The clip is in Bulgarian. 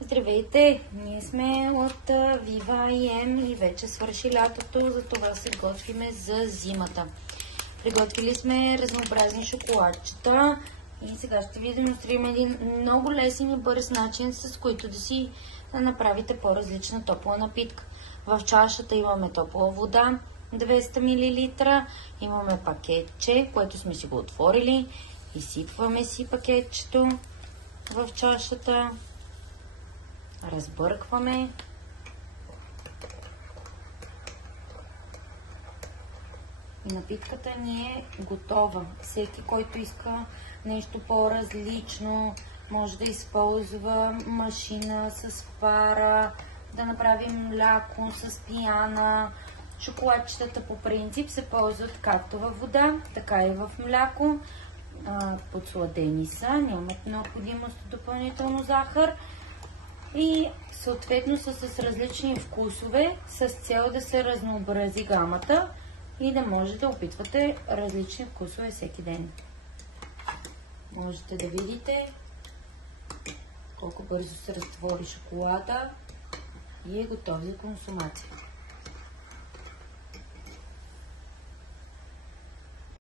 Здравейте! Ние сме от Viva EM и вече свърши лятото, затова се готвиме за зимата. Приготвили сме разнообразни шоколадчета и сега ще ви демонстрираме един много лесен и бърз начин, с който да направите по-различна топла напитка. В чашата имаме топла вода, 200 мл, имаме пакетче, което сме си го отворили, изсипваме си пакетчето в чашата. Разбъркваме и напитката ни е готова. Всеки, който иска нещо по-различно, може да използва машина с пара, да направим мляко с пияна. Шоколадчетата по принцип се ползват както във вода, така и в мляко. Подсладени са, нямат необходимост от допълнително захар. И съответно са с различни вкусове, с цел да се разнообрази гамата и да можете да опитвате различни вкусове всеки ден. Можете да видите колко бързо се разтвори шоколада и е готов за консумация.